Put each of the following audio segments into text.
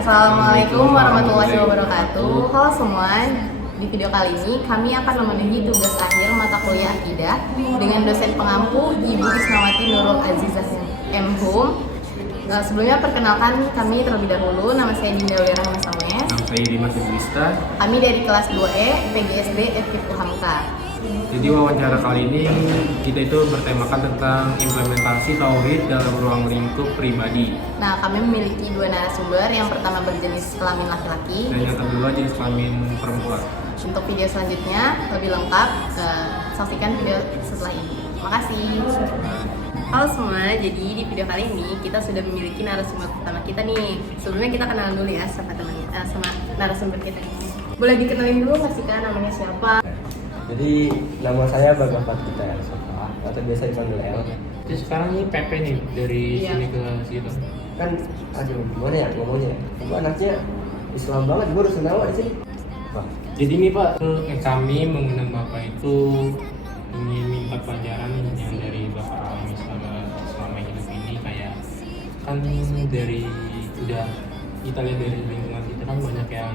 Assalamualaikum warahmatullahi wabarakatuh. Halo semua, di video kali ini kami akan memenuhi tugas akhir mata kuliah Akidah dengan dosen pengampu Ibu Hisnawati Nurul Azizah M.Hum. Sebelumnya perkenalkan kami terlebih dahulu, nama saya Dinda Wira Rahmasameh. Nama saya Dimas Ibrista. Kami dari kelas 2E PGSD FKIP Hamka. Jadi wawancara kali ini kita itu bertemakan tentang implementasi tauhid dalam ruang lingkup pribadi. Nah, kami memiliki dua narasumber, yang pertama berjenis kelamin laki-laki Dan yang kedua jenis kelamin perempuan. Untuk video selanjutnya lebih lengkap, saksikan video setelah ini. Makasih. Halo semua, jadi di video kali ini kita sudah memiliki narasumber pertama kita nih. Sebelumnya kita kenalan dulu ya sama narasumber kita. Boleh dikenalin dulu nggak sih Kak, namanya siapa? Jadi nama saya Bagas Fatkita Sofa atau biasa dipanggil El. Jadi sekarang ini PP nih dari sini ke situ. Kan aduh gimana ya ngomongnya? Gue anaknya Islam banget, gue harus kenal di sini. Wah, Jadi ini Pak, kami mengundang Bapak itu ingin minta pelajaran yang dari Bapak alami selama hidup ini, kayak kan dari udah kita lihat dari lingkungan kita kan banyak yang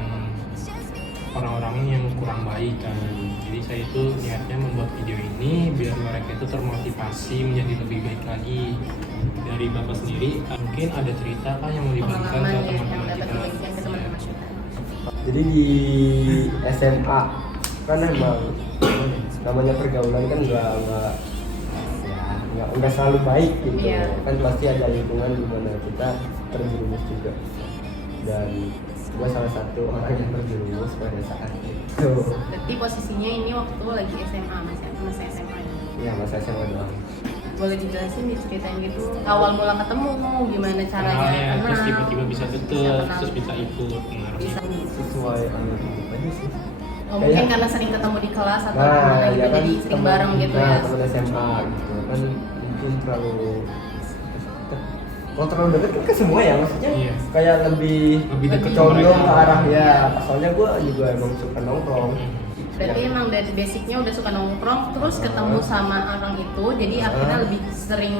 orang-orangnya yang kurang baik kan. Jadi saya itu niatnya membuat video ini biar mereka itu termotivasi menjadi lebih baik lagi. Dari Bapak sendiri mungkin ada cerita kan yang mau dibagikan ke Pengalaman yang teman-teman dapat kita. dibagikan ke teman-teman kita. jadi di SMA kan emang namanya pergaulan kan nggak selalu baik gitu. Iya. Kan pasti ada lingkungan di mana kita terjerumus juga. Dan gue salah satu orang yang terjerumus pada saat itu. Berarti posisinya ini waktu lagi SMA, masa SMA ini. Ya masa SMA doang. Boleh dijelasin, diceritain gitu awal mula ketemu gimana caranya Kenalnya, kenal, terus tiba-tiba bisa deket, kenal. terus bisa ikut pengaruhnya. Bisa. Sesuai aja sih. Oh, mungkin karena sering ketemu di kelas atau gimana gitu, ya kan jadi sering bareng gitu ya. teman SMA gitu kan mungkin terlalu kalau terlalu deket kan ke semua ya, maksudnya Iya. kayak lebih Lebih deket ke condong mereka. ke arah ya. Soalnya gue juga emang suka nongkrong. Berarti Ya. emang dari basicnya udah suka nongkrong, terus ketemu sama orang itu, jadi akhirnya lebih sering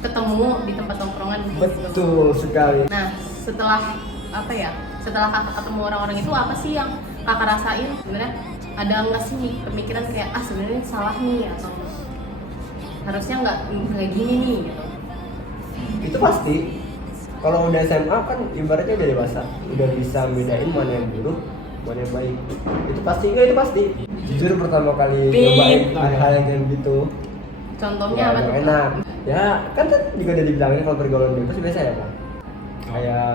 ketemu di tempat nongkrongan gitu. Betul sekali. Nah, setelah apa ya? Setelah kakak ketemu orang-orang itu, apa sih yang kakak rasain? Sebenarnya ada nggak sih nih pemikiran kayak sebenarnya salah nih, atau harusnya nggak kayak gini nih gitu? Itu pasti. Kalau udah SMA kan ibaratnya udah dewasa, udah bisa bedain mana yang buruk, mana yang baik. Itu pasti itu pasti. Jujur pertama kali nyobain hal yang kayak gitu. Contohnya Ya, apa tuh? enak. Ya, kan juga udah dibilangin kalau pergaulan bebas biasa ya, Pak. Oh. Kayak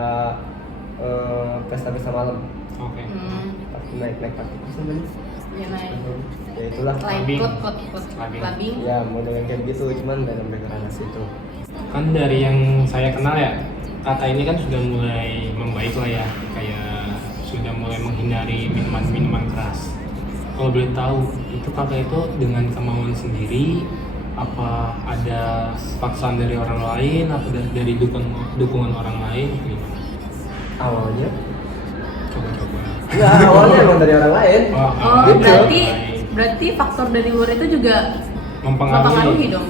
pesta-pesta malam. Oke. Naik pasti sebenarnya. Ya naik. Ya itulah. Clubbing. Clubbing. Clubbing. Ya, modelan kayak gitu, cuman dalam ranah situ. Kan dari yang saya kenal ya, kata ini kan sudah mulai membaik lah ya, kayak sudah mulai menghindari minuman-minuman keras. Kalau boleh tahu, itu kakak itu dengan kemauan sendiri, apa ada paksaan dari orang lain, atau dari dukungan orang lain, gimana? Awalnya Coba-coba. ya awalnya emang dari orang lain. Oh, Oh, Gitu. berarti faktor dari luar itu juga mempengaruhi. mempengaruhi dong.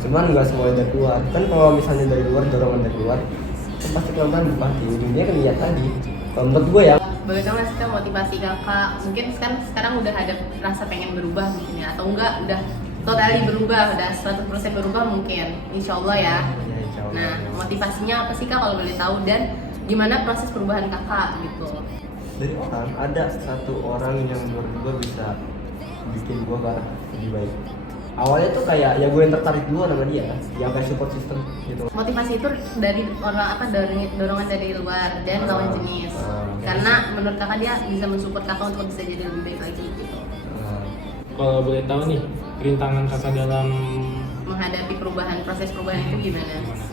Cuman nggak semuanya dari luar. Kan kalau misalnya dari luar, dorongan dari luar, kan pasti pelan-pelan berubah. Ujungnya kan niat tadi. Kalau menurut gue ya. Boleh tahu nggak sih Kak, motivasi kakak? Mungkin sekarang udah ada rasa pengen berubah mungkin ya, atau enggak udah totally berubah, udah 100% berubah mungkin, insya Allah ya. Ya, insya Allah. Nah, motivasinya apa sih Kak kalau boleh tahu, dan gimana proses perubahan kakak gitu? Dari orang ada satu orang yang menurut gue bisa bikin gue lebih baik. Awalnya tuh kayak ya gue yang tertarik duluan sama dia, yang kayak support system gitu. Motivasi itu dari orang apa, dari dorongan dari luar dan lawan jenis. Okay. Karena menurut kakak dia bisa mensupport kakak untuk bisa jadi lebih baik lagi gitu. Kalau boleh tahu nih, rintangan kakak dalam Menghadapi perubahan, proses perubahan itu gimana? gimana?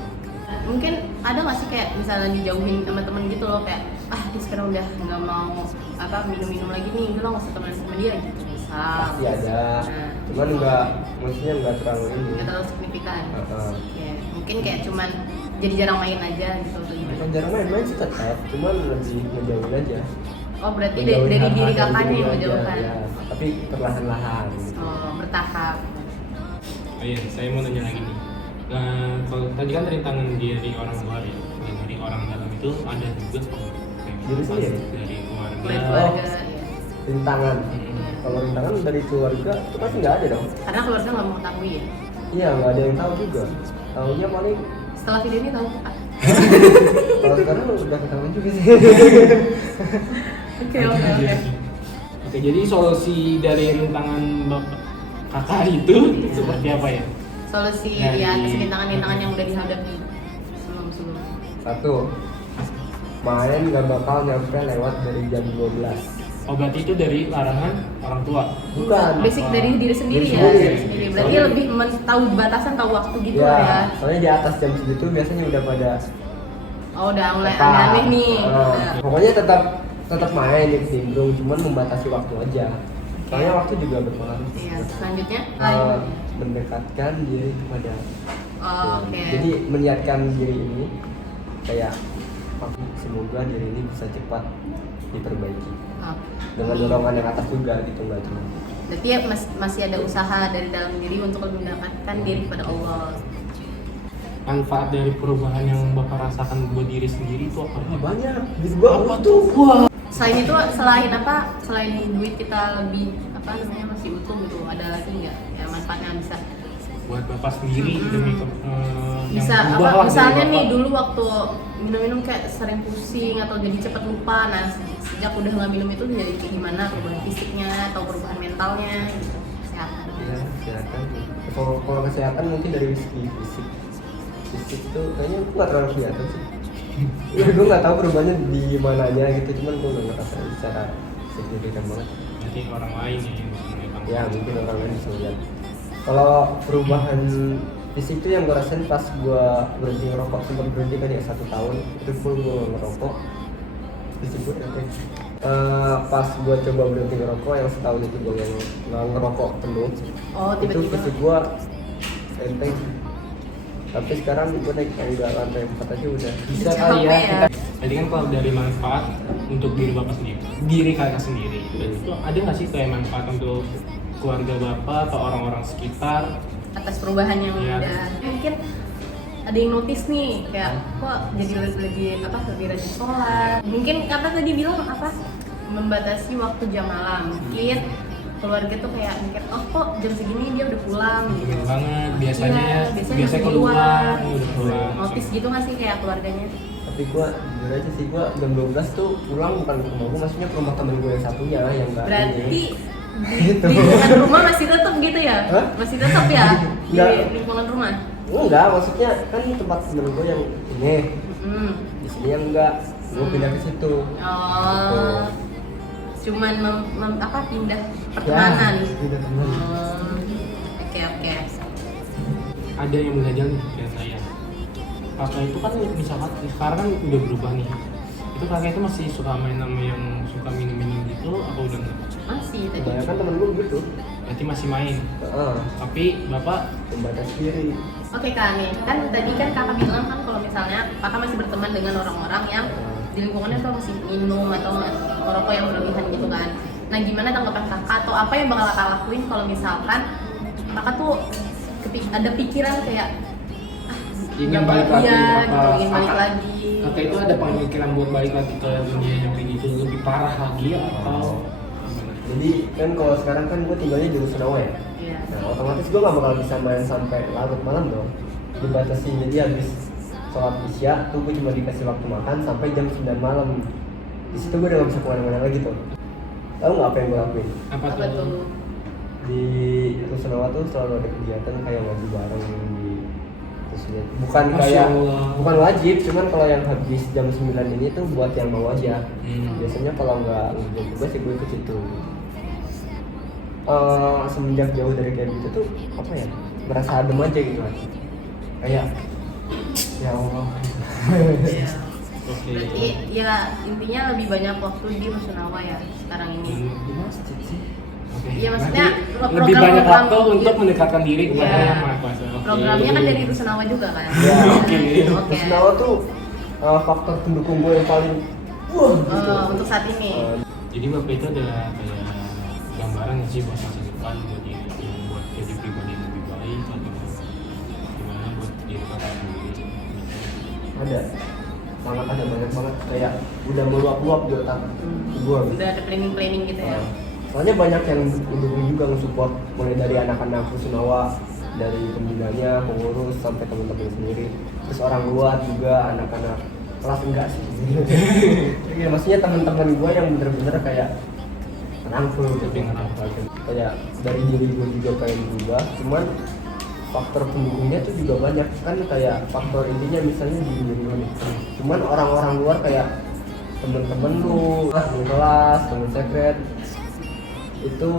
Mungkin ada nggak sih kayak misalnya dijauhin teman-teman gitu loh, kayak dia sekarang udah nggak mau minum-minum lagi nih, udah lo nggak usah temenan sama dia gitu misal. Pasti ada. Nah, Cuman maksudnya nggak terlalu ini. nggak terlalu signifikan. Heeh. Ya, mungkin kayak cuman jadi jarang main aja gitu atau gimana? Bukan jarang main sih tetap, cuman lebih ngejauhin aja. Oh, berarti Ngejauhin dari hal-hal diri yang kakaknya yang gitu aja, menjauhkan. ya. Tapi perlahan-lahan gitu. Oh, bertahap. Oh iya, saya mau nanya lagi nih. Nah, kalau tadi kan rintangan dari orang luar ya, dan dari orang dalam itu ada juga Diri sendiri? dari keluarga. Oleh keluarga ya. Rintangan. Kalau rintangan dari keluarga itu pasti nggak ada dong. Karena keluarga nggak mau ketahui ya. Iya, nggak ada yang tahu juga. Tahunya paling Setelah video ini tahu Pak. kalau sekarang udah ketahuan juga sih. Oke oke oke. Oke, jadi solusi dari rintangan bapak kakak itu seperti apa ya? Solusi Dari- ya atas rintangan-rintangan yang udah dihadapi sebelum-sebelumnya. Satu, main nggak bakal nyampe lewat dari jam 12. Oh, berarti itu dari larangan orang tua. Bukan. Basic dari diri sendiri Diri ya, sendiri. diri sendiri. Berarti Soalnya- lebih tahu batasan, tahu waktu gitu Ya, lah ya. soalnya di atas jam segitu biasanya udah pada Oh udah mulai apa. aneh-aneh nih. Nah, pokoknya tetap main di Ketimbung, cuman membatasi waktu aja. Soalnya waktu juga berpengaruh. Iya, selanjutnya. Mendekatkan diri kepada Oh, oke. Jadi meniatkan diri ini kayak semoga diri ini bisa cepat diperbaiki Oh. dengan dorongan yang atas juga gitu, nggak cuma Berarti ya masih ada usaha dari dalam diri untuk mendekatkan diri kepada Allah. Manfaat dari perubahan yang bapak rasakan buat diri sendiri itu apa? banyak gitu gua Apa tuh? Wah. Selain itu, selain duit kita lebih apa namanya masih utuh gitu, ada lagi nggak ya manfaatnya bisa? Buat bapak sendiri demi yang Bisa berubah apa? lah Misalnya dari nih bapak. dulu waktu minum-minum kayak sering pusing atau jadi cepet lupa. Nah sejak udah nggak minum itu jadi kayak gimana perubahan fisiknya atau perubahan mentalnya gitu, kesehatan. ya kesehatan. Kalau kesehatan mungkin dari segi fisik tuh kayaknya gua nggak terlalu kelihatan sih. Ya gua nggak tahu perubahannya di mananya gitu, cuman gua nggak ngerasa secara signifikan banget. Jadi orang lain yang bisa menilai. Ya mungkin orang lain bisa lihat. Kalau perubahan fisik itu yang gue rasain pas gue berhenti ngerokok, sempat berhenti kan ya 1 tahun itu full gue ngerokok, fisik gue enteng. Pas gue coba berhenti ngerokok yang setahun itu gue nggak ngerokok penuh, Oh itu tiba-tiba. fisik gue enteng. Tapi sekarang gue naik tangga lantai 4 aja udah. Bisa Udah kali ya capek ya. kita. Jadi kan kalau dari manfaat untuk diri bapak sendiri, diri kakak sendiri, itu ada nggak sih kayak manfaat untuk keluarga bapak atau orang-orang sekitar? Atas perubahan yang Iya. udah mungkin ada yang notice nih kayak kok jadi lebih rajin sholat. Mungkin kakak tadi bilang apa membatasi waktu jam malam. Mungkin keluarga tuh kayak mikir oh kok jam segini dia udah pulang gitu. Bener banget, biasanya Iya, biasanya di keluar, udah pulang. Notice gitu nggak sih kayak keluarganya? Tapi gue jujur aja sih, gue jam 12 tuh pulang bukan ke rumah gue, maksudnya ke rumah temen gue yang satunya yang nggak Berarti ini. di dekat rumah masih tetap gitu ya? Hah? Masih tetap ya di Nggak. lingkungan rumah? Enggak, maksudnya kan tempat temen gue yang ini Hmm. di sini yang enggak, gue pindah ke situ. Oh, cuman pindah pertemanan. pindah teman. Oke oke. Ada yang belajar nih kayak saya. Kakak itu kan misalkan sekarang kan udah berubah nih. Itu kakak itu masih suka main sama yang suka minum-minum gitu atau udah enggak? Masih tadi. Kebanyakan temen gue gitu. Berarti masih main. Heeh, Tapi bapak membatasi diri. Oke kak nih, kan tadi kan kakak bilang kan kalau misalnya kakak masih berteman dengan orang-orang yang di lingkungannya tuh masih minum atau merokok yang berlebihan gitu kan. Nah gimana tanggapan kakak atau apa yang bakal kakak lakuin kalau misalkan kakak tuh ada pikiran kayak ingin berapa balik lagi iya, apa gitu, ingin balik kakak- lagi. kakak itu ada pemikiran buat balik lagi ke dunia yang kayak gitu lebih parah lagi atau gimana? Jadi kan kalau sekarang kan gue tinggalnya di Rusunawa ya. Iya. Nah, otomatis gue gak bakal bisa main sampai larut malam dong. Dibatasi, jadi habis sholat isya tuh gue cuma dikasih waktu makan sampai jam 9 malam. Di situ gue udah gak bisa kemana-mana lagi tuh. Tahu nggak apa yang gue lakuin? Apa Apa tuh? tuh? Di Rusunawa tuh selalu ada kegiatan kayak ngaji bareng di Rusunawa. Bukan Masya kayak Allah. bukan wajib, cuman kalau yang habis jam 9 ini tuh buat yang mau aja. Biasanya kalau nggak ngerjain tugas ya gue ikut situ. Semenjak jauh dari kayak gitu tuh apa ya, merasa adem aja gitu kan, kayak ya Allah. Iya. Oke. Berarti ya intinya lebih banyak waktu di Rusunawa ya sekarang ini. Di masjid sih. Oke. Iya, maksudnya Berarti lebih banyak program-program waktu untuk gitu. mendekatkan diri kepada Iya. Yang Maha Kuasa. Oke. Programnya kan dari Rusunawa juga kan? Ya, oke. Rusunawa tuh faktor pendukung gue yang paling gitu. Untuk saat ini. Jadi bapak itu ada kayak gambaran nggak sih buat masa depan buat diri buat jadi pribadi yang lebih baik atau gimana buat diri kakak sendiri? Ada. semangat ada banyak banget, kayak udah meluap-luap di otak gue. Udah ada planning gitu ya. Soalnya banyak yang mendukung juga nge-support, mulai dari anak-anak Rusunawa, dari pembinanya, pengurus, sampai teman-teman sendiri, terus orang luar juga, anak-anak kelas enggak sih. Ya, maksudnya teman-teman gue yang bener-bener kayak rangkul gitu, kayak dari diri gue juga pengen berubah, cuman faktor pendukungnya tuh juga banyak kan, kayak faktor intinya misalnya di diri lu nih, cuman orang-orang luar kayak temen-temen lu, temen kelas, temen sekret itu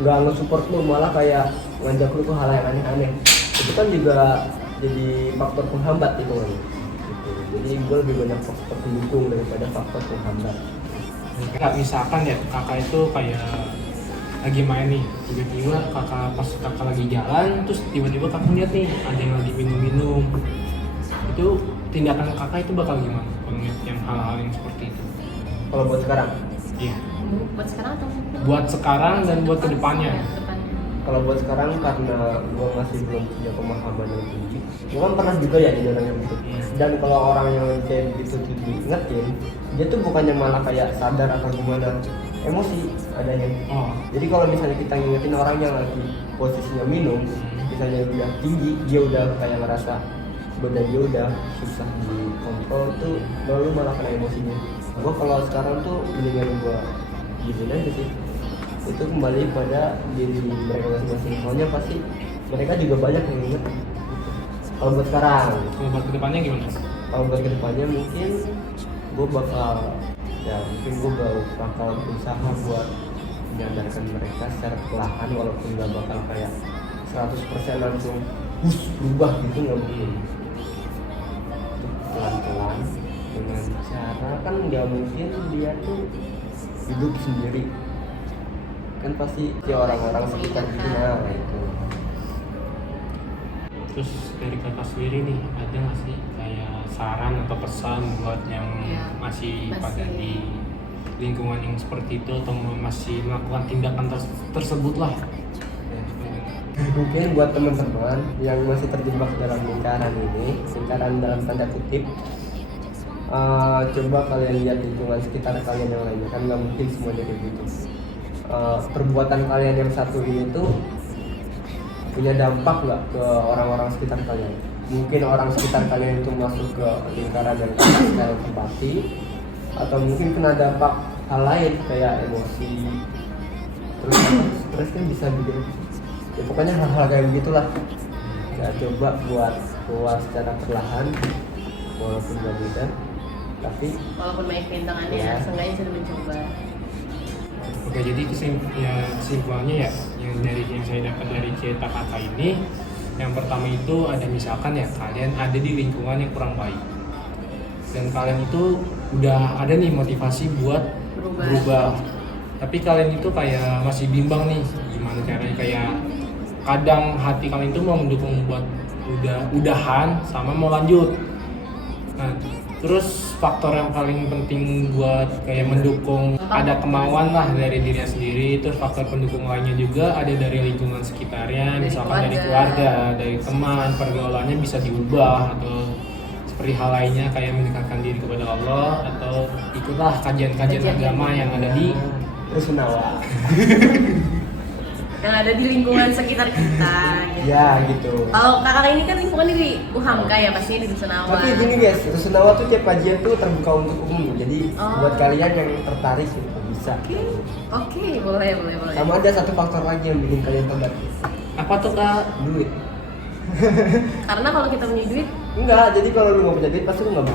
nggak nge-support lu, malah kayak ngajak lu ke hal yang aneh-aneh. Itu kan juga jadi faktor penghambat itu kan gitu. Jadi gue lebih banyak faktor pendukung daripada faktor penghambat. Kayak misalkan ya kakak itu kayak lagi main nih, tiba-tiba pas kakak lagi jalan, terus tiba-tiba kakak lihat nih ada yang lagi minum-minum, itu tindakan kakak itu bakal gimana kalau ngeliat yang hal-hal yang seperti itu? Kalau buat sekarang, Iya, Buat sekarang atau buat sekarang dan buat kedepannya. kalau buat sekarang karena gue masih belum punya pemahaman yang tinggi, gue kan pernah juga ya jadi orang yang gitu. Dan kalau orang yang kayak gitu diingetin, dia tuh bukannya malah kayak sadar atau gimana, emosi adanya. Oh, Jadi kalau misalnya kita ngingetin orang yang lagi posisinya minum, misalnya udah tinggi, dia udah kayak ngerasa badan dia udah susah dikontrol tuh, lalu malah kena emosinya. Gue kalau sekarang tuh mendingan gue gini aja sih, itu kembali pada diri mereka masing-masing. Soalnya pasti mereka juga banyak yang inget. Kalau buat sekarang, kalau buat kedepannya gimana? kalau buat kedepannya mungkin gue bakal berusaha buat menyadarkan mereka secara perlahan, walaupun gak bakal kayak 100% langsung berubah gitu, nggak mungkin. Pelan-pelan dengan cara kan nggak mungkin dia tuh hidup sendiri, kan pasti si orang-orang sekitar kita itu. Terus dari kakak sendiri nih, ada nggak sih kayak saran atau pesan buat yang masih pada di lingkungan yang seperti itu atau masih melakukan tindakan tersebut lah? Mungkin buat teman-teman yang masih terjebak dalam lingkaran ini, lingkaran dalam tanda kutip, coba kalian lihat lingkungan sekitar kalian yang lainnya, kan nggak mungkin semuanya kayak gitu. Perbuatan kalian yang satu ini tuh punya dampak nggak ke orang-orang sekitar kalian? Mungkin orang sekitar kalian itu masuk ke lingkaran yang kalian tempati, atau mungkin kena dampak hal lain kayak emosi, terus stres kan bisa bikin, ya pokoknya hal-hal kayak begitulah. Ya coba buat keluar secara perlahan, walaupun gak mudah, tapi walaupun banyak rintangannya, Ya. seenggaknya sudah mencoba. Oke, jadi kesimpulannya ya yang dari yang saya dapat dari cerita kakak ini, yang pertama itu ada misalkan ya kalian ada di lingkungan yang kurang baik dan kalian itu udah ada nih motivasi buat berubah, tapi kalian itu kayak masih bimbang nih gimana caranya, kayak kadang hati kalian itu mau mendukung buat udahan sama mau lanjut. Nah, terus faktor yang paling penting buat kayak mendukung, ada kemauan lah dari dirinya sendiri, terus faktor pendukung lainnya juga ada dari lingkungan sekitarnya, misalkan dari keluarga, dari teman, pergaulannya bisa diubah, atau seperti hal lainnya kayak mendekatkan diri kepada Allah, atau ikutlah kajian-kajian agama yang ada di Rusunawa. Yang ada di lingkungan sekitar kita gitu. Ya gitu. Kalau kakak ini kan lingkungannya di Uhamka ya, pastinya di Rusunawa. Tapi gini guys, Rusunawa tuh tiap kajian tuh terbuka untuk umum, jadi buat kalian yang tertarik gitu bisa. Oke, boleh. Sama ada satu faktor lagi yang bikin kalian tobat, apa tuh kak? duit. Karena kalau kita punya duit, Enggak, jadi kalau lu nggak punya duit pasti lu nggak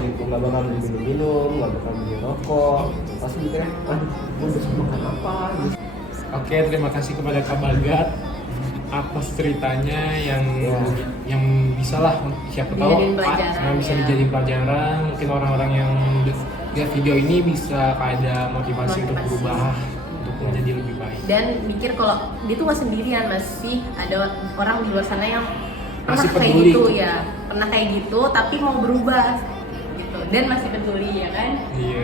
bakal beli minum, nggak bakal beli rokok, pasti mikirnya, gue besok makan apa gitu. Oke, terima kasih kepada Kak Bagat atas ceritanya yang bisa lah, siapa tahu Dijadiin pelajaran, yang bisa ya. dijadiin pelajaran. Mungkin orang-orang yang lihat video ini bisa ada motivasi untuk berubah, untuk menjadi lebih baik. dan mikir kalau dia tuh nggak sendirian, masih ada orang di luar sana yang Masih pernah kayak peduli. gitu ya, pernah kayak gitu tapi mau berubah gitu dan masih peduli ya kan. Iya.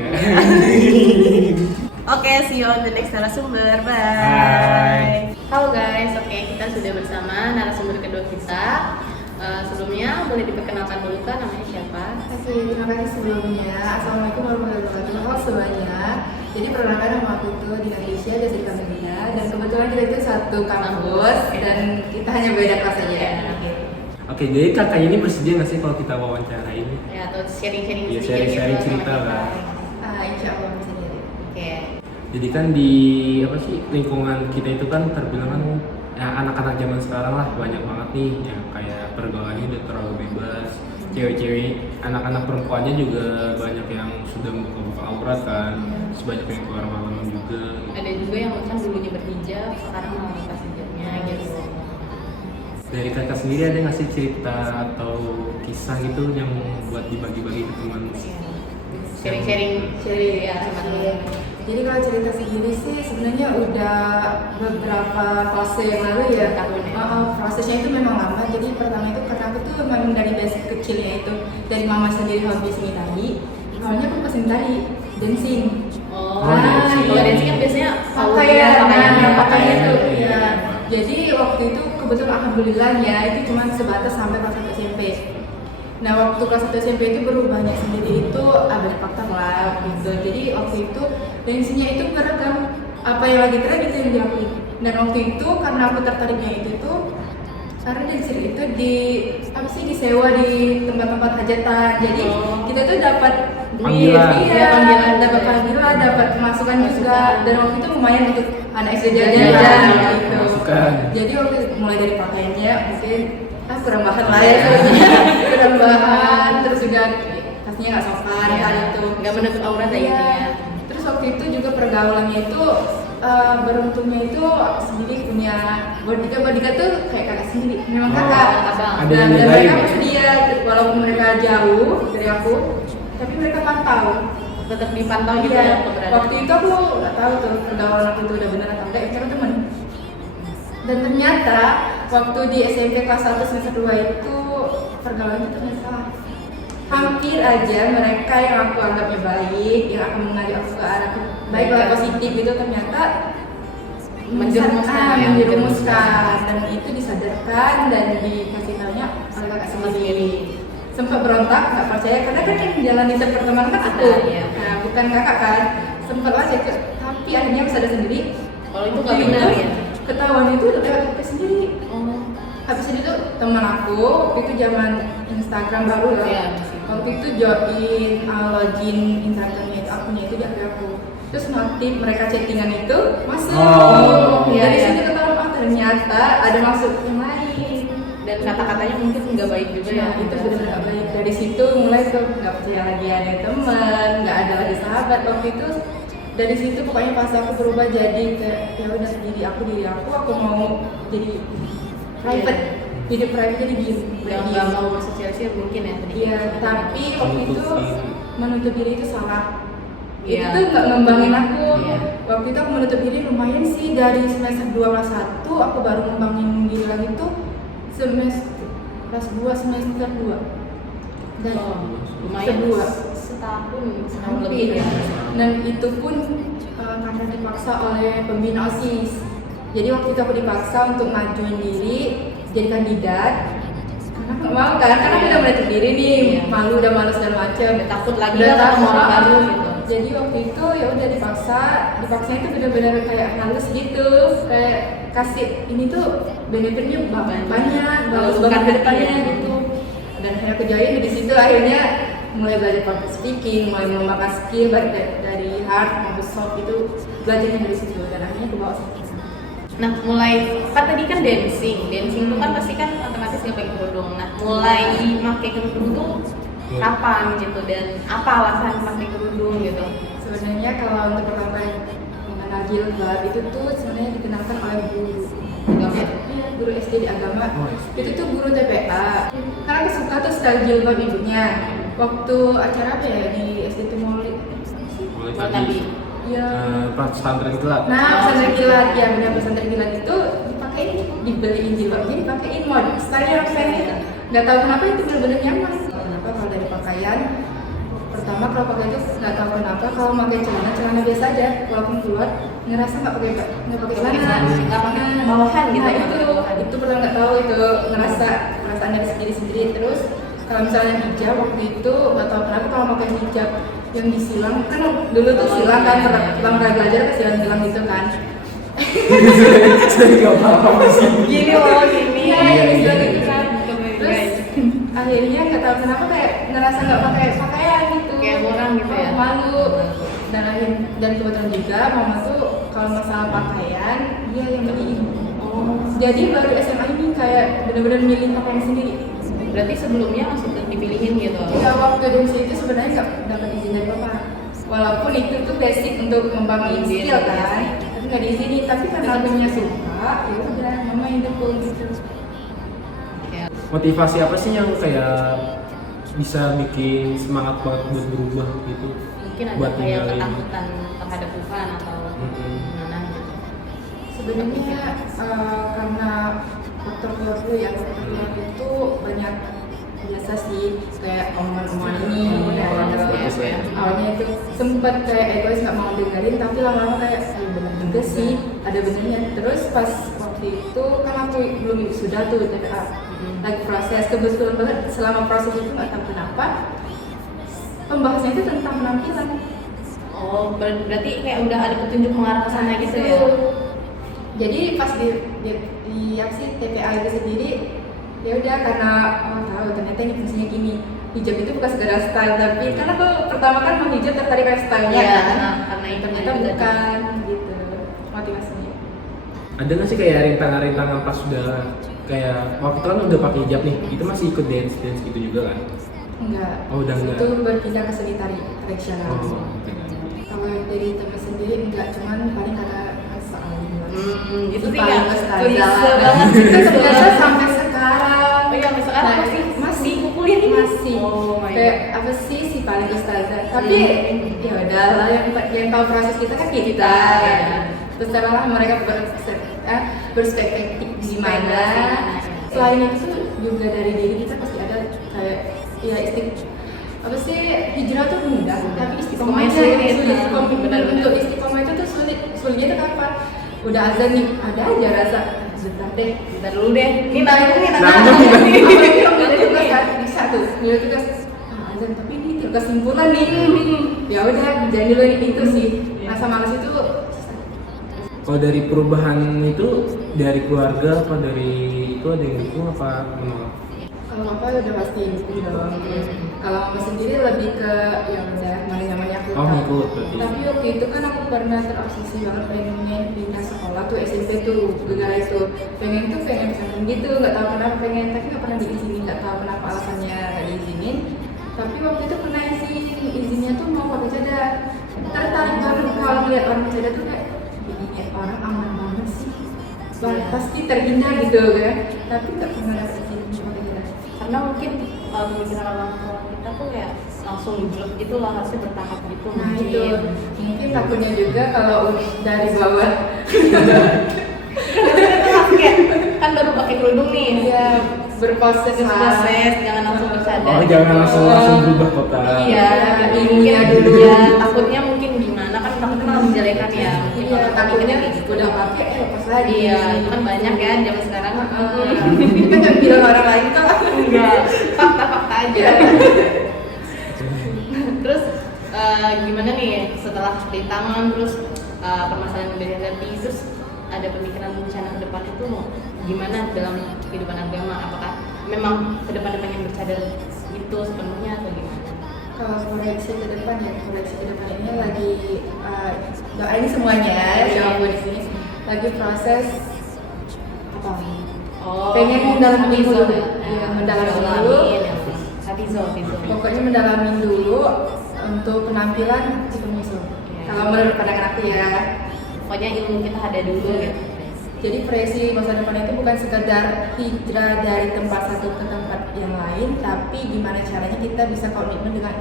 Oke, see you on the next narasumber. Bye. Bye. Halo guys, oke kita sudah bersama narasumber kedua kita. Sebelumnya boleh diperkenalkan dulu kan namanya siapa? Oke, terima kasih sebelumnya. Assalamualaikum warahmatullahi wabarakatuh. Halo semuanya. Jadi perkenalkan nama aku itu Dina Tisha dari Kamenia dan kebetulan kita itu satu kampus dan kita hanya beda kelas saja. Oke, jadi kakaknya ini bersedia nggak sih kalau kita wawancara ini? Ya, atau sharing-sharing Iya, sedikit sharing-sharing gitu cerita sama lah. kita. Insya Allah bisa jadi. Oke. Jadi kan di apa sih lingkungan kita itu kan terbilang kan ya, anak-anak zaman sekarang lah banyak banget nih yang kayak pergaulannya udah terlalu bebas. Cewek-cewek, anak-anak perempuannya juga banyak yang sudah membuka aurat kan, sebanyak yang keluar malam juga. Ada juga yang bahkan dulunya berhijab, sekarang mau lepas hijabnya gitu. Dari kakak sendiri ada nggak sih cerita atau kisah gitu yang buat dibagi-bagi ke teman? Sharing-sharing ya sama teman-teman. Jadi kalau cerita segini sih sebenarnya udah beberapa fase yang lalu ya. Tahun ya. Prosesnya itu memang lama. Jadi pertama itu karena aku tuh memang dari basic kecilnya itu dari mama sendiri hobi seni tari. Awalnya aku pas seni tari, dancing. Oh, dancing. kalau dancing kan biasanya Pakaian pakaian itu. tuh. Ya. Jadi waktu itu kebetulan alhamdulillah ya itu cuma sebatas sampai kelas 1 SMP. Nah waktu kelas 1 SMP itu berubahnya sendiri itu ada fakta lah gitu. Jadi waktu itu dancingnya itu beragam, apa yang lagi tren itu yang dilakuin. Dan waktu itu karena aku tertariknya itu tuh karena dancing itu disewa di tempat-tempat hajatan. Jadi kita tuh dapat duit, Panggilan. dapat panggilan, dapat pemasukan juga. Dan waktu itu lumayan untuk anak SD Jajan, jajan gitu. Pemasukan. Jadi waktu itu mulai dari pakaiannya mungkin kurang bahan lah ya soalnya. Kurang bahan, terus juga pastinya nggak sopan hal itu. Nggak menutup aurat ya Iya. intinya. Terus waktu itu juga pergaulannya itu beruntungnya itu aku sendiri punya bodyguard tuh kayak kakak sendiri, memang kakak. abang. Ada yang Dan mereka nilai. bersedia walaupun mereka jauh dari aku, tapi mereka pantau. Tetap dipantau gitu Iya. ya keberadaan. Waktu itu aku nggak tahu tuh pergaulan aku itu udah benar atau enggak, karena temen. Dan ternyata waktu di SMP kelas 1 semester 2 itu pergaulannya ternyata salah. Hampir aja mereka yang aku anggapnya baik, yang akan mengajak aku ke arah baik lah positif itu ternyata Menjerumuskan ya, menjerumuskan dan itu disadarkan dan dikasih tahunya oleh kakak sendiri. Sempat berontak, nggak percaya karena kan yang jalan di pertemanan kan aku, Iya. nah, bukan kakak kan. Sempat aja, tapi akhirnya bisa sadar sendiri. Kalau itu nggak benar ya. Ketahuan itu udah kakak sendiri. Oh. Habis itu teman aku, itu zaman Instagram baru lah. Iya. Waktu itu join, login Instagramnya itu akunnya itu di HP aku. Terus notif mereka chattingan itu masuk. Oh, iya, Dari iya. situ ketahuan ternyata ada maksud yang lain. Dan kata-katanya mungkin nggak baik juga ya. Nah, itu benar nggak baik. Dari situ mulai tuh nggak percaya lagi ada teman, nggak ada lagi sahabat. Waktu itu dari situ pokoknya pas aku berubah jadi kayak ya udah diri aku mau jadi private, hidup private jadi diem. Nggak mau sosialisasi mungkin ya tadi. Iya, tapi waktu itu menutup diri itu salah. Iya. Itu nggak ngembangin aku. Iya. Waktu itu aku menutup diri lumayan sih dari semester 2 kelas 1 aku baru ngembangin diri lagi tuh semester kelas 2 semester 2. Dan Lumayan kedua. setahun lebih ya. Dan itu pun karena dipaksa oleh pembina OSIS. Jadi waktu itu aku dipaksa untuk ngajuin diri jadi kandidat. Karena nggak mau kan, karena aku udah menutup diri nih, Iya. udah malu segala macam. Udah takut lagi Udah lah ketemu takut. orang baru gitu. Jadi waktu itu ya udah dipaksa itu benar-benar kayak halus gitu, kayak kasih ini tuh benefitnya banyak, bagus Bukan banget ke hati depannya ya. gitu. Dan akhirnya aku join di situ akhirnya mulai belajar public speaking, mulai mengembangkan skill baik dari hard maupun soft itu belajarnya dari situ dan akhirnya aku bawa sampai sana. Nah, mulai kan tadi kan dancing itu kan pasti kan otomatis nggak pakai kerudung. Nah, mulai pakai kerudung tuh kapan gitu dan apa alasan pakai kerudung gitu? Sebenarnya kalau untuk pertama kali mengenal jilbab itu tuh sebenarnya dikenalkan oleh guru agama, iya, guru SD di agama. Itu tuh guru TPA. Karena aku suka tuh style jilbab ibunya. Waktu acara apa ya di SD Timoli? Mulai Buat tadi Nabi. Iya. pesantren kilat. Nah, pesantren kilat ya, benar pesantren kilat itu dipakein, dibeliin jilbabnya, dipakein mod style yang pendek. Nggak tahu kenapa itu benar-benar nyaman. Kenapa kalau dari pakaian? Pertama kalau pakai itu nggak tahu kenapa kalau pakai celana biasa aja, walaupun keluar ngerasa nggak pakai celana, Nggak pakai bawahan gitu Nah, ya? itu pertama nggak tahu itu ngerasa perasaan dari sendiri. Terus kalau misalnya hijab waktu itu nggak tahu kenapa kalau pakai hijab yang disilang kan dulu tuh silang kan pertama kali belajar kan silang gitu kan. Saya nggak paham sih. Gini loh, gini. Iya, gitu kan. Terus akhirnya nggak tahu kenapa kayak ngerasa nggak pakai pakaian gitu. Kayak kurang gitu ya? Malu. Dan kebetulan juga mama tuh kalau masalah pakaian dia yang beliin. Jadi baru SMA ini kayak benar-benar milih pakaian sendiri. Berarti sebelumnya langsung dipilihin gitu. Ya waktu dari situ sebenarnya nggak dapat izin dari bapak. Walaupun itu tuh basic untuk membangun skill kan, tapi nggak diizinin. Tapi karena punya suka, ya udah mama yang dukung gitu. Motivasi apa sih yang kayak bisa bikin semangat banget buat berubah gitu? Mungkin ada Buat kayak ninggalin. ketakutan terhadap Tuhan atau gimana gitu. Sebenarnya karena faktor keluarga ya, faktor keluarga itu banyak biasa sih kayak omongan-omongan ini awalnya itu sempat kayak egois nggak mau dengerin, tapi lama-lama kayak bener juga sih, ada benernya. Terus pas waktu itu kan aku belum sudah tuh TPA lagi proses, kebetulan banget selama proses itu nggak tahu kenapa pembahasannya itu tentang penampilan. Oh, berarti kayak udah ada petunjuk mengarah ke sana gitu ya? Itu. Jadi pas di apa sih TPA itu sendiri, ya udah karena tahu ternyata ini fungsinya gini. Hijab itu bukan sekedar style, tapi karena aku pertama kan mau hijab tertarik kayak stylenya Iya, kan, karena itu ternyata juga bukan gitu motivasinya. Ada nggak sih kayak rintangan-rintangan pas udah kayak waktu itu kan udah pakai hijab nih, itu masih ikut dance gitu juga kan? Enggak. Oh, udah enggak. Itu berpindah ke seni tradisional. Oh, Kalau dari teman sendiri enggak, cuman paling karena soal itu sih paling nggak ustazah. klise banget sih. Itu sebenarnya sampai sekarang. Oh iya, sampai sekarang masih kuliah ini? Masih. Oh my Kayak apa sih si paling ustazah? Tapi ya udahlah, yang tahu proses kita kan kita. Iya. Terus setelah mereka berspektif gimana. Selain itu juga dari diri kita pasti ada kayak ya apa sih, hijrah tuh mudah, tapi istiqomah Istiqomah sulit. sulit. Benar-benar. Untuk istiqomah itu tuh sulitnya tuh kapan? Udah azan nih, ada aja rasa bentar deh. Bentar dulu deh. Ini nanggung nih, Apalagi kalau beda tugas kan, bisa tuh beda tugas. Azan, tapi ini kesimpulan nih. Ya udah, jangan dulu itu sih. Rasa malas itu Kalau dari perubahan itu dari keluarga apa dari itu ada yang dukung apa menolak? kalau papa udah pasti dukung dong. Kalau mama sendiri lebih ke ya udah namanya aku Oh, tahu. ngikut berarti. Tapi waktu itu kan aku pernah terobsesi banget pengen pindah sekolah tuh SMP tuh, gara itu pengen pesantren gitu, nggak tahu kenapa pengen, tapi nggak pernah diizinin, nggak tahu kenapa alasannya nggak diizinin. Tapi waktu itu pernah izinnya tuh mau pakai cadar, tertarik banget kalau melihat orang pakai cadar tuh kayak ini orang aman banget sih, pasti terhindar gitu kan, tapi nggak pernah dapet izin pakai cadar. Karena mungkin pemikiran orang tua kita tuh kayak langsung jelas gitu lah, harusnya bertahap gitu. Nah itu mungkin takutnya juga kalau dari bawah kayak kan baru pakai kerudung nih. ya berproses Proses, jangan langsung bercadar. Oh, jangan langsung berubah total. Iya, Iya, mungkin dulu. ya takutnya mungkin gimana kan, takutnya malah menjelekan ya. Mungkin Iya, kalau takutnya kayak gitu. udah pakai lepas lagi. Iya, itu kan banyak ya zaman sekarang. Kita nggak bilang orang lain kan? Enggak, fakta-fakta aja. Terus gimana nih setelah rintangan, terus permasalahan yang dihadapi, terus ada pemikiran rencana ke depan itu mau gimana dalam kehidupan agama? Apakah memang ke depan yang bercadar itu sepenuhnya atau gimana? Kalau koreksi ke depan ya, koreksi ke depan ini lagi doain semuanya sama gue di sini lagi proses apa? Pengen mendalami dulu, ya, mendalami dulu. Hafizol. Pokoknya mendalami dulu untuk penampilan si penyusul. Kalau menurut pandangan aku ya. Pokoknya ilmu kita ada dulu gitu. Jadi proyeksi masa depan itu bukan sekedar hijrah dari tempat satu ke tempat yang lain, tapi gimana caranya kita bisa komitmen dengan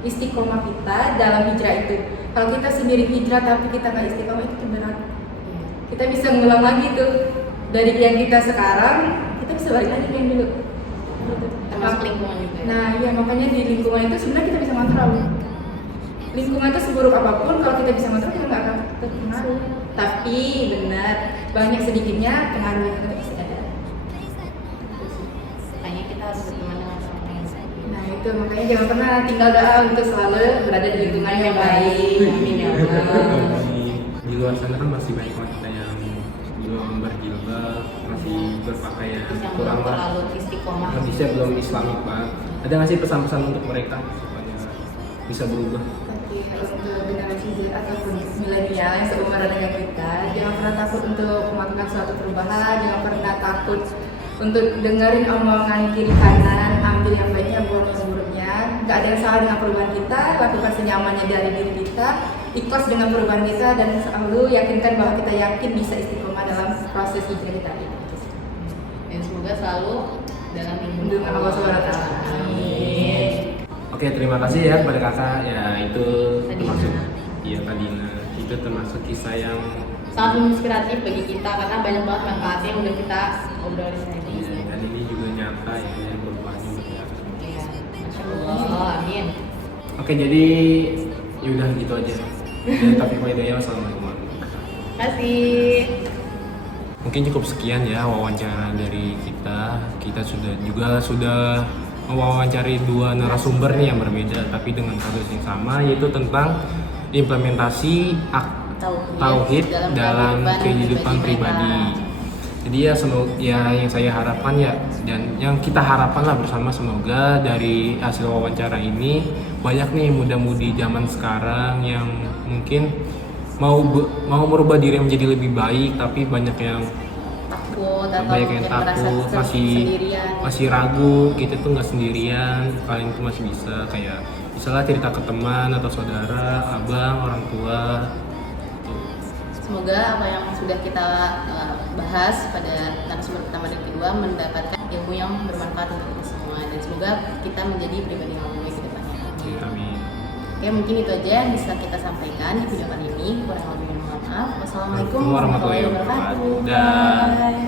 istiqomah kita dalam hijrah itu. Kalau kita sendiri hijrah tapi kita nggak istiqomah, itu berat. Kita bisa ngulang lagi tuh dari yang kita sekarang, kita bisa balik lagi ke yang dulu. Termasuk lingkungan juga. Nah, iya makanya di lingkungan itu sebenarnya kita bisa ngontrol. Lingkungan itu seburuk apapun, kalau kita bisa ngontrol kita nggak akan terpengaruh. Tapi benar, banyak sedikitnya pengaruh yang tetap pasti ada. Makanya gitu. Makanya jangan pernah tinggal doa untuk selalu berada di lingkungan yang baik. Amin ya Allah. Di luar sana kan masih banyak wanita yang belum berjilbab, masih berpakaian Terus yang kurang belum lah, terlalu istiqomah. kondisinya belum islamik banget. Ada nggak sih pesan-pesan untuk mereka supaya bisa berubah? Tapi untuk generasi Z ataupun milenial yang seumuran dengan kita, jangan pernah takut untuk melakukan suatu perubahan, jangan pernah takut untuk dengerin omongan kiri kanan, ambil yang baiknya, buang yang buruknya. Gak ada yang salah dengan perubahan kita, lakukan senyamannya dari diri kita, ikhlas dengan perubahan kita, dan selalu yakinkan bahwa kita yakin bisa istiqomah dalam proses hijrah kita ini. Dan semoga selalu dalam Lindungan Allah SWT. Amin. Oke, terima kasih ya kepada kakak. Ya itu Tadina. termasuk iya Tadina. Itu termasuk kisah yang sangat menginspiratif bagi kita karena banyak banget manfaatnya yang udah kita obrolin tadi. iya, dan ini juga nyata ya yang berubahnya ya. Iya, Masya Allah, amin. Oke, jadi yaudah gitu aja. Tapi wassalamualaikum warahmatullahi wabarakatuh. Terima kasih. Mungkin cukup sekian ya wawancara dari kita. Kita sudah mewawancari dua narasumber nih yang berbeda tapi dengan kasus yang sama, yaitu tentang implementasi tauhid dalam kehidupan pribadi. Jadi ya semoga ya yang saya harapkan ya dan yang kita harapkan lah bersama, semoga dari hasil wawancara ini banyak nih muda-mudi zaman sekarang yang mungkin mau merubah diri menjadi lebih baik, tapi banyak yang Takut atau banyak yang mungkin merasa takut, sendirian. masih ragu, kita tuh nggak sendirian, kalian tuh masih bisa kayak misalnya cerita ke teman atau saudara, abang, orang tua. Semoga apa yang sudah kita bahas pada narasumber pertama dan kedua mendapatkan ilmu yang bermanfaat untuk kita semua, dan semoga kita menjadi pribadi yang lebih baik ke depannya. Amin. Oke, mungkin itu aja yang bisa kita sampaikan di video kali ini. Kurang lebih mohon maaf. Wassalamualaikum Warahmatullahi wabarakatuh. Bye.